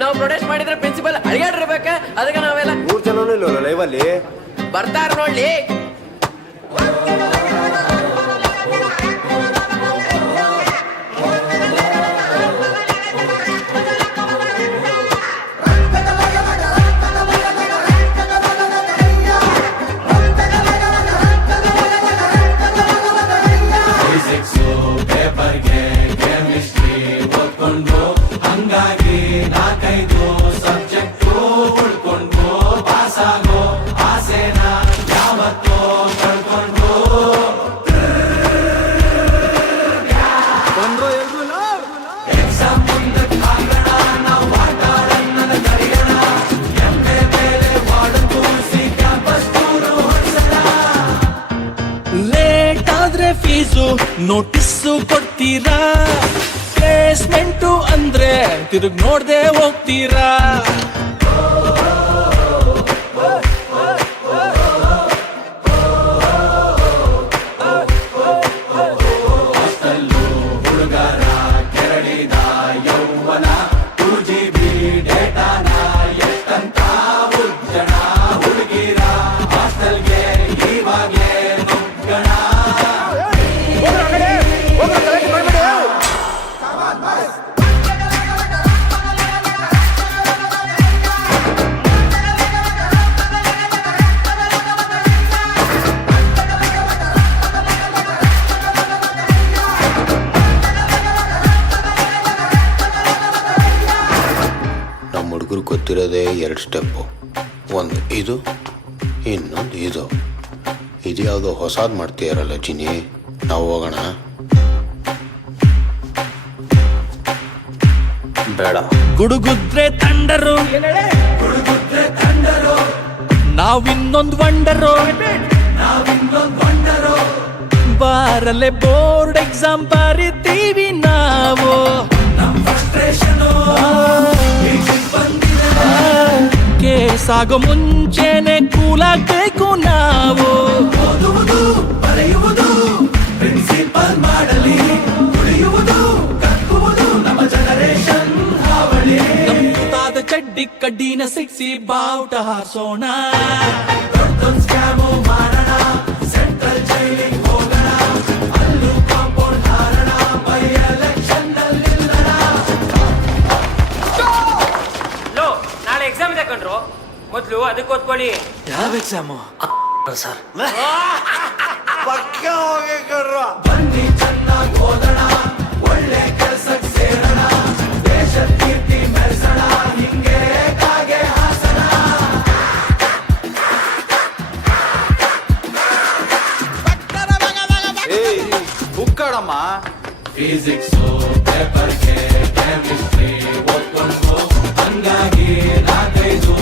ನಾವು ಪ್ರೊಟೆಸ್ಟ್ ಮಾಡಿದ್ರೆ ಪ್ರಿನ್ಸಿಪಲ್ ಅಳಿಗಾಡಿರ್ಬೇಕ. ಅದಕ್ಕೆ ನಾವೆಲ್ಲ 3 ಜನನೂ ಇಲ್ಲ ಲೈವಲ್ಲಿ ಬರ್ತಾರ ನೋಡ್ಲಿ. ಹಂಗಾಗಿ 4-5 ಸಬ್ಜೆಕ್ಟು ಉಳ್ಕೊಂಡು ಪಾಸಾಗೋ ಆಸೆನ ಯಾವತ್ತೋ ಕಳ್ಕೊಂಡು ಎಕ್ಸಾಮ್ ಮುಂದಕ್ಕೆ ಹಾಕೋಣ ನಾವು ವಾತಾವರಣ ಕರೆಯೋಣ ಎಮ್ಮೆ ಮೇಲೆ ವಾರ್ಡನ್ ಕೂರಿಸಿ ಕ್ಯಾಂಪಸ್ ಟೂರು ಹೊಡ್ಸೋಣ. ಲೇಟ್ ಆದ್ರೆ ಫೀಸು ನೋಟಿಸ್ಸು ಕೊಡ್ತೀರಾ, ಪ್ಲೇಸ್ಮೆಂಟು ಅಂದ್ರೆ ತಿರುಗ್ ನೋಡ್ದೆ ಹೋಗ್ತೀರಾ. ಹಾಸ್ಟೆಲ್ಲು ಹುಡುಗರ ಕೆರಳಿದ ಯೌವನ 2GB ಡೇಟಾನ ಎಷ್ಟಂತ ಉಜ್ಜಣ ಹುಡುಗಿರ ಹಾಸ್ಟೆಲ್ಗೆ ಇವಾಗೆ ನುಗ್ಗಣ. ನಮ್ಮ ಹುಡುಗರು ಗೊತ್ತಿರೋದೇ 2 ಸ್ಟೆಪ್ಪು. ಒಂದು ಇದು, ಇನ್ನೊಂದು ಇದು. ಇದು ಯಾವುದೋ ಹೊಸಾದ್ ಮಾಡ್ತೀಯಾರಲ್ಲ ಚಿನಿ, ನಾವು ಹೋಗೋಣ. ಬೇಡ. ಗುಡುಗುದ್ರೆ ತಂಡರು, ನಾವಿನ್ನೊಂದು ವಂಡರು, ಬಾರಲೆ ಬೋರ್ಡ್ ಎಕ್ಸಾಮ್ ಬರಿತೀವಿ ನಾವು. ಕೇಸಾಗೋ ಮುಂಚೆನೆ ಕೂಲಾಗಬೇಕು ನಾವು. ಓದುವುದು ಬರೆಯುವುದು ಪ್ರಿನ್ಸಿಪಲ್ ಮಾಡಲಿ, ಉಳಿಯುವುದು ಕಕ್ಕುವುದು ನಮ್ಮ ಜನರೇಷನ್ ಹಾವಳಿ. ನಮ್ಮದಾದ ಚಡ್ಡಿ ಕಡ್ಡಿನ ಸಿಕ್ಸಿ ಬಾವುಟ ಹಾರಿಸೋಣ, ದೊಡ್ಡೊಂದು ಸ್ಕ್ಯಾಮು ಮಾಡೋಣ, ಸೆಂಟ್ರಲ್ ಜೈಲಿಗೆ ಹೋಗೋಣ, ಅಲ್ಲೂ ಕಾಂಪೌಂಡ್ ಹಾರಣ, ಬೈ ಎಲೆಕ್ಷನ್ ನಲ್ಲಿ ನಿಲ್ಲೋಣ. ಲೋ, ನಾಳೆ ಎಕ್ಸಾಮ್ ಇದೆ ಕಣ್ರು, ಮೊದ್ಲು ಅದಕ್ಕೆ ಓದ್ಕೊಳ್ಳಿ. ಯಾವ ಎಕ್ಸಾಮು ಸರ್? ಬನ್ನಿ ಚೆನ್ನಾಗಿ ಓದೋಣ, ಒಳ್ಳೆ ಕೆಲಸಕ್ಕೆ ಸೇರೋಣ, ದೇಶದ ಕೀರ್ತಿ ಮೆರೆಸೋಣ, ಹಿಂಗೆ ಕಾಗೆ ಹಾಸನ. ಬುಕ್ಕಡಮ್ಮ. ಫಿಸಿಕ್ಸು ಪೇಪರ್ಗೆ ಕೆಮಿಸ್ಟ್ರಿ ಓದ್ಕೊಂಡು ಹಂಗಾಗಿ 4-5